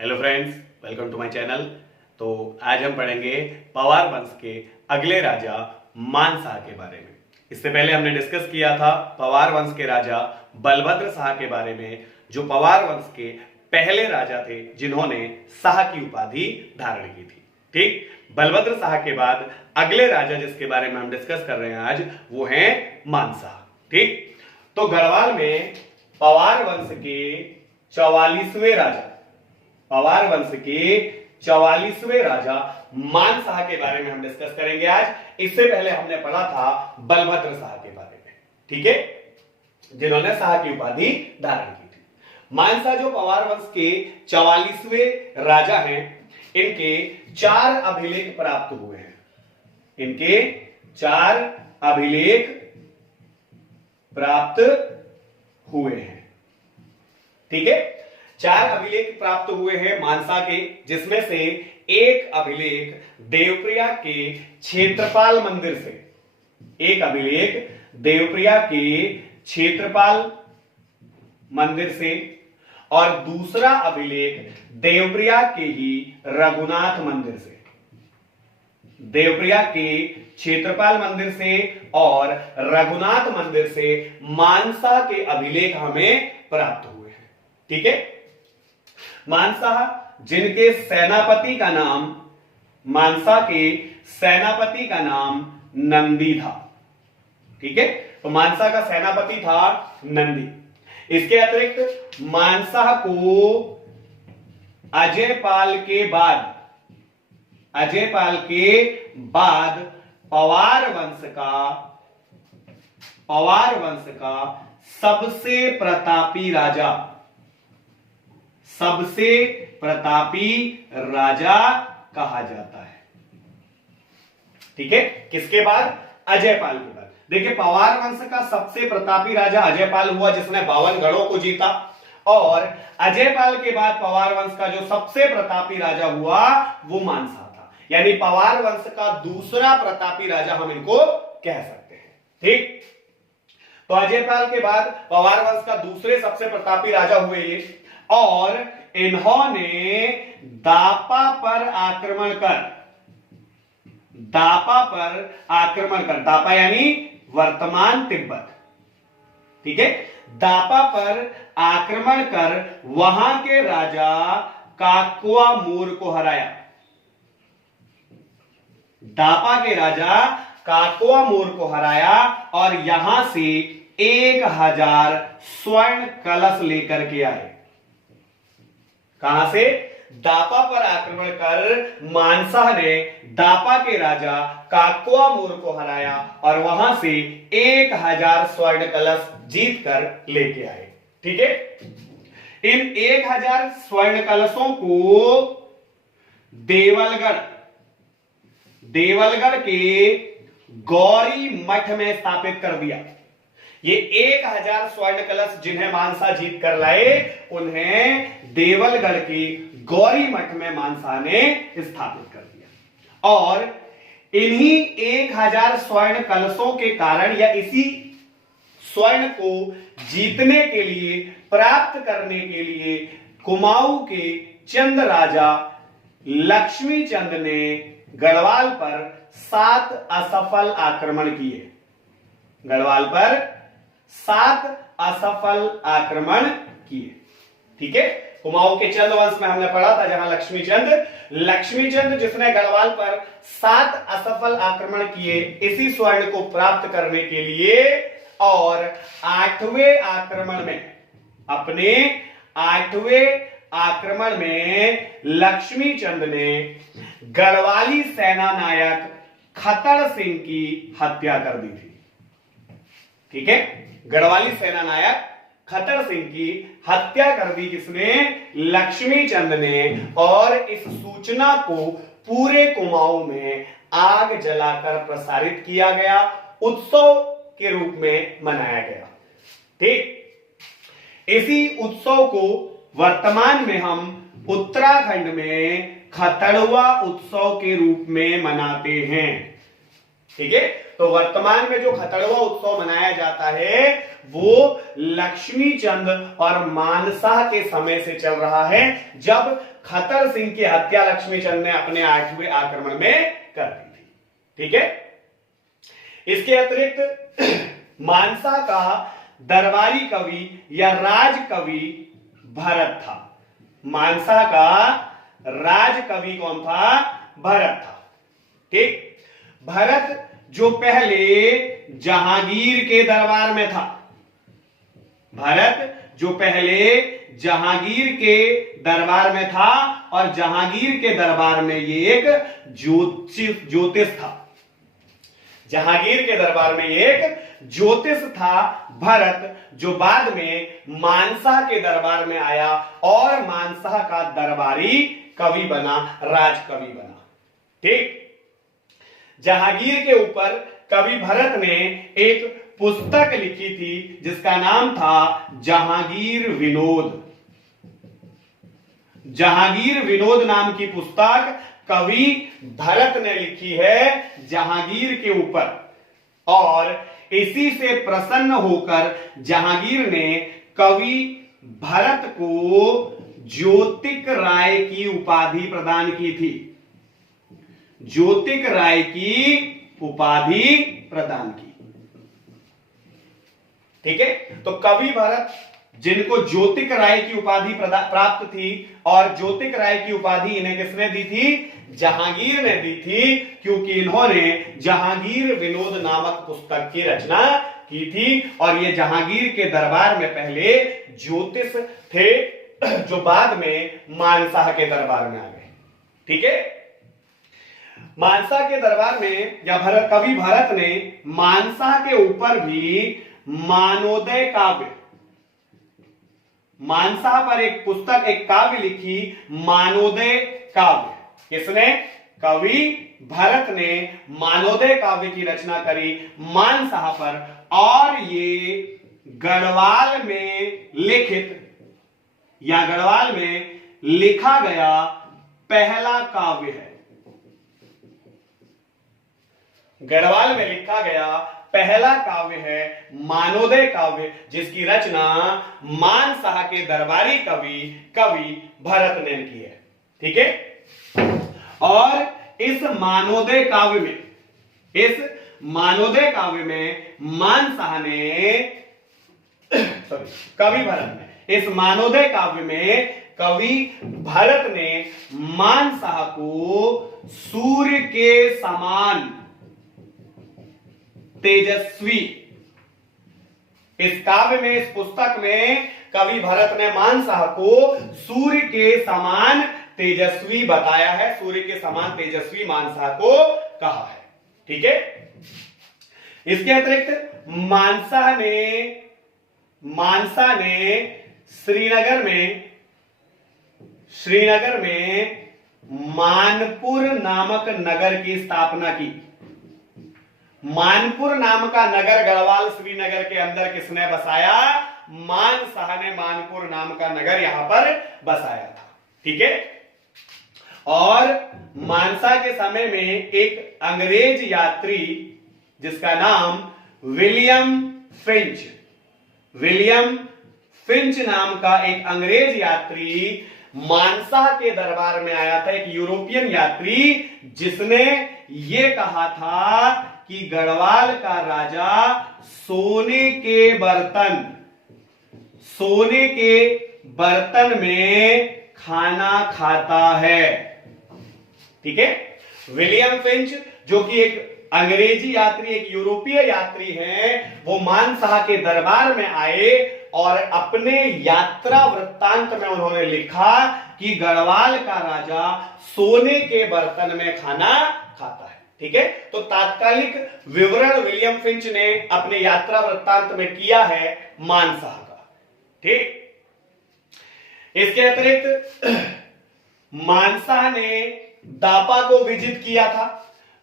Hello friends, welcome to my channel. तो आज हम पढ़ेंगे पवार वंश के अगले राजा मानशाह के बारे में। इससे पहले हमने डिस्कस किया था पवार वंश के राजा बलभद्र शाह के बारे में, जो पवार वंश के पहले राजा थे जिन्होंने शाह की उपाधि धारण की थी। ठीक, बलभद्र शाह के बाद अगले राजा जिसके बारे में हम डिस्कस कर रहे हैं आज, वो है मानशाह। ठीक, तो गढ़वाल में पवार वंश के 44वें राजा, पवार वंश के 44वें राजा मानशाह के बारे में हम डिस्कस करेंगे आज। इससे पहले हमने पढ़ा था बलभद्र शाह के बारे में, ठीक है, जिन्होंने शाह की उपाधि धारण की थी। मानशाह जो पवार वंश के 44वें राजा हैं, इनके 4 अभिलेख प्राप्त हुए हैं। इनके 4 अभिलेख प्राप्त हुए हैं। ठीक है, 4 अभिलेख प्राप्त हुए हैं मानशाह के, जिसमें से एक अभिलेख देवप्रिया के क्षेत्रपाल मंदिर से, एक अभिलेख देवप्रिया के क्षेत्रपाल मंदिर से, और दूसरा अभिलेख देवप्रिया के ही रघुनाथ मंदिर से। देवप्रिया के क्षेत्रपाल मंदिर से और रघुनाथ मंदिर से मानशाह के अभिलेख हमें प्राप्त हुए हैं। ठीक है, मानशाह जिनके सेनापति का नाम, मानशाह के सेनापति का नाम नंदी था। ठीक है, तो मानशाह का सेनापति था नंदी। इसके अतिरिक्त मानशाह को अजयपाल के बाद, अजयपाल के बाद पवार वंश का सबसे प्रतापी राजा, सबसे प्रतापी राजा कहा जाता है। ठीक है, किसके बाद? अजयपाल के बाद। देखिए, पवार वंश का सबसे प्रतापी राजा अजयपाल हुआ, जिसने 52 गढ़ों को जीता, और अजयपाल के बाद पवार वंश का जो सबसे प्रतापी राजा हुआ वो मानशाह था। यानी पवार वंश का दूसरा प्रतापी राजा हम इनको कह सकते हैं। ठीक, तो अजयपाल के बाद पवार वंश का दूसरे सबसे प्रतापी राजा हुए ये, और इन्होंने दापा पर आक्रमण कर, दापा पर आक्रमण कर, दापा यानी वर्तमान तिब्बत, ठीक है, दापा पर आक्रमण कर वहां के राजा काकुआ मूर को हराया। दापा के राजा काकुआ मूर को हराया और यहां से 1000 स्वर्ण कलश लेकर के आए। कहां से? दापा पर आक्रमण कर मानशाह ने दापा के राजा काकुआ मूर को हराया और वहां से 1000 स्वर्ण कलश जीत कर लेके आए। ठीक है, इन 1000 स्वर्ण कलशों को देवलगढ़ के गौरी मठ में स्थापित कर दिया। ये 1000 स्वर्ण कलश जिन्हें मानशाह जीत कर लाए, उन्हें देवलगढ़ की गौरी मठ में मानशाह ने स्थापित कर दिया। और इन्हीं 1000 स्वर्ण कलशों के कारण, या इसी स्वर्ण को जीतने के लिए, प्राप्त करने के लिए, कुमाऊं के चंद राजा लक्ष्मी चंद ने गढ़वाल पर 7 असफल आक्रमण किए। गढ़वाल पर 7 असफल आक्रमण किए। ठीक है, कुमाऊं के चंद वंश में हमने पढ़ा था, जहां लक्ष्मीचंद जिसने गढ़वाल पर 7 असफल आक्रमण किए इसी स्वर्ण को प्राप्त करने के लिए, और 8वें आक्रमण में, अपने 8वें आक्रमण में लक्ष्मीचंद ने गढ़वाली सेना नायक खतर सिंह की हत्या कर दी थी। ठीक है, गढ़वाली सेना नायक खतर सिंह की हत्या कर दी किसने? लक्ष्मीचंद ने। और इस सूचना को पूरे कुमाऊं में आग जलाकर प्रसारित किया गया, उत्सव के रूप में मनाया गया। ठीक, इसी उत्सव को वर्तमान में हम उत्तराखंड में खतड़ुआ उत्सव के रूप में मनाते हैं। ठीक है। तो वर्तमान में जो खतड़वा उत्सव मनाया जाता है वो लक्ष्मी चंद और मानसा के समय से चल रहा है, जब खतर सिंह की हत्या लक्ष्मी चंद ने अपने 8वें आक्रमण में कर दी थी। ठीक है। इसके अतिरिक्त मानसा का दरबारी कवि या राज कवि भरत था। मानसा का राज कवि कौन था? भरत था। ठीक। भरत जो पहले जहांगीर के दरबार में था, भरत जो पहले जहांगीर के दरबार में था और जहांगीर के दरबार में ये एक ज्योतिष था। जहांगीर के दरबार में एक ज्योतिष था भरत, जो बाद में मानसा के दरबार में आया और मानसा का दरबारी कवि बना, राजकवि बना। ठीक। जहांगीर के ऊपर कवि भरत ने एक पुस्तक लिखी थी जिसका नाम था जहांगीर विनोद। जहांगीर विनोद नाम की पुस्तक कवि भरत ने लिखी है जहांगीर के ऊपर, और इसी से प्रसन्न होकर जहांगीर ने कवि भरत को ज्योतिक राय की उपाधि प्रदान की थी। ज्योतिक राय की उपाधि प्रदान की। ठीक है। तो कवि भरत जिनको ज्योतिक राय की उपाधि प्राप्त थी, और ज्योतिक राय की उपाधि इन्हें किसने दी थी? जहांगीर ने दी थी, क्योंकि इन्होंने जहांगीर विनोद नामक पुस्तक की रचना की थी, और ये जहांगीर के दरबार में पहले ज्योतिष थे जो बाद में मानसा के दरबार में आ गए। ठीक है। मानसा के दरबार में या कवि भरत ने मानसा के ऊपर भी मानोदय काव्य, मानसा पर एक पुस्तक, एक काव्य लिखी, मानोदय काव्य। किसने? कवि भरत ने मानोदय काव्य की रचना करी मानसा पर, और ये गढ़वाल में लिखित या गढ़वाल में लिखा गया पहला काव्य है। गढ़वाल में लिखा गया पहला काव्य है मानोदय काव्य, जिसकी रचना मानसा के दरबारी कवि भरत ने की है। ठीक है। और इस मानोदय काव्य में मानसा ने कवि भरत ने, इस मानोदय काव्य में कवि भरत ने मानसा को सूर्य के समान तेजस्वी, इस काव्य में, इस पुस्तक में कवि भरत ने मानसा को सूर्य के समान तेजस्वी बताया है, सूर्य के समान तेजस्वी मानसा को कहा है। ठीक है। इसके अतिरिक्त मानसा ने श्रीनगर में मानपुर नामक नगर की स्थापना की। मानपुर नाम का नगर गढ़वाल श्रीनगर के अंदर किसने बसाया? मानसा ने मानपुर नाम का नगर यहां पर बसाया था। ठीक है। और मानसा के समय में एक अंग्रेज यात्री जिसका नाम विलियम फिंच नाम का एक अंग्रेज यात्री मानसा के दरबार में आया था, एक यूरोपियन यात्री, जिसने यह कहा था कि गढ़वाल का राजा सोने के बर्तन में खाना खाता है। ठीक है। विलियम फिंच जो कि एक अंग्रेजी यात्री, एक यूरोपीय यात्री हैं, वो मानसा के दरबार में आए और अपने यात्रा वृत्तांत में उन्होंने लिखा कि गढ़वाल का राजा सोने के बर्तन में खाना खाता है। ठीक है। तो तात्कालिक विवरण विलियम फिंच ने अपने यात्रा वृत्तांत में किया है मानसा का। ठीक। इसके अतिरिक्त मानसा ने दापा को विजिट किया था।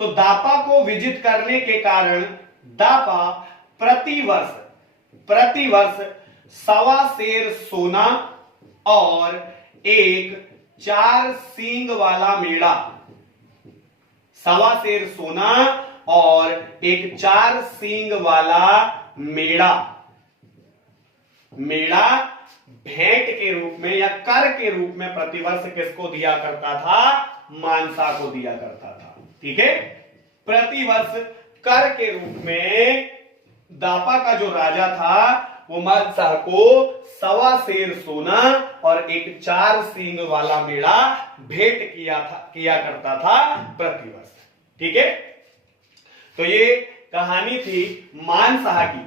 तो दापा को विजिट करने के कारण दापा प्रतिवर्ष 1.25 सेर सोना और एक 4 सींग वाला मेढ़ा, 1.25 सेर सोना और एक 4 सींग वाला मेढ़ा भेंट के रूप में या कर के रूप में प्रतिवर्ष किसको दिया करता था? मानसा को दिया करता था। ठीक है, प्रतिवर्ष कर के रूप में दापा का जो राजा था वो मानसा को 1.25 सेर सोना और एक 4 सींग वाला मेढ़ा भेंट किया करता था प्रतिवर्ष। ठीक है, तो ये कहानी थी मानसा की।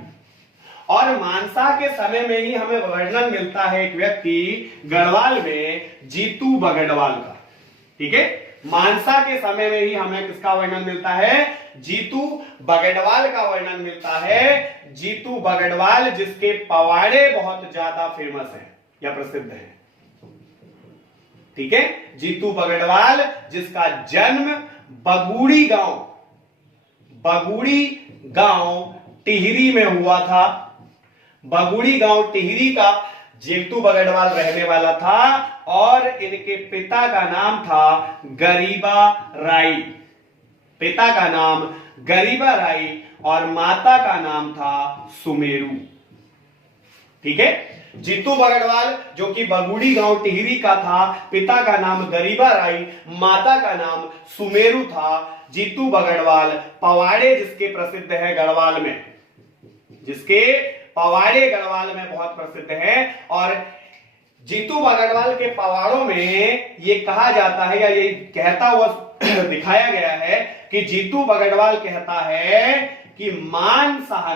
और मानसा के समय में ही हमें वर्णन मिलता है एक व्यक्ति गढ़वाल में जीतू बगड़वाल का। ठीक है, मानसा के समय में ही हमें किसका वर्णन मिलता है? जीतू बगड़वाल का वर्णन मिलता है। जीतू बगड़वाल जिसके पवाड़े बहुत ज्यादा फेमस हैं या प्रसिद्ध हैं। ठीक है, जीतू बगड़वाल जिसका जन्म बगुड़ी गांव टिहरी में हुआ था। बगुड़ी गांव टिहरी का जीतू बगड़वाल रहने वाला था और इनके पिता का नाम था गरीबा राई। पिता का नाम गरीबा राई और माता का नाम था सुमेरु। ठीक है, जीतू बगड़वाल जो कि बगुड़ी गांव टिहरी का था, पिता का नाम गरीबा राई, माता का नाम सुमेरु था। जीतू बगड़वाल पवाड़े जिसके प्रसिद्ध है गढ़वाल में, जिसके पवाड़े गढ़वाल में बहुत प्रसिद्ध है। और जीतू बगड़वाल के पवाड़ों में ये कहा जाता है या ये कहता हुआ दिखाया गया है कि जीतू बगड़वाल कहता है कि मान शाह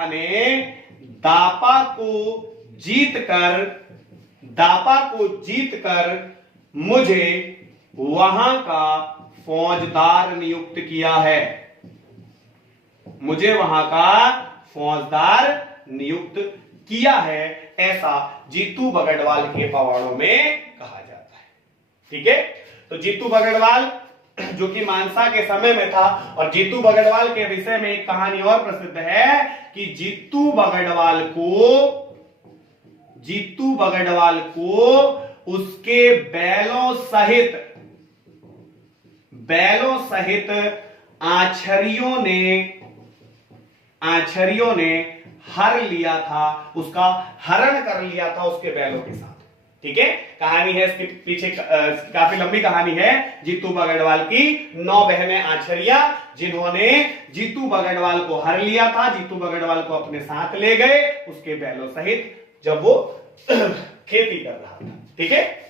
ने दापा को जीत कर मुझे वहां का फौजदार नियुक्त किया है। मुझे वहां का फौजदार नियुक्त किया है, ऐसा जीतू बगड़वाल के पवाड़ों में कहा जाता है। ठीक है, तो जीतू बगड़वाल जो कि मानसा के समय में था। और जीतू बगड़वाल के विषय में एक कहानी और प्रसिद्ध है कि जीतू बगड़वाल को उसके बैलों सहित आछरियों ने हर लिया था, उसका हरण कर लिया था उसके बैलों के साथ। ठीक है, कहानी है इसके पीछे काफी लंबी कहानी है जीतू बगड़वाल की। 9 बहनें आछरिया जिन्होंने जीतू बगड़वाल को हर लिया था, जीतू बगड़वाल को अपने साथ ले गए उसके बैलों सहित जब वो खेती कर रहा था। ठीक है,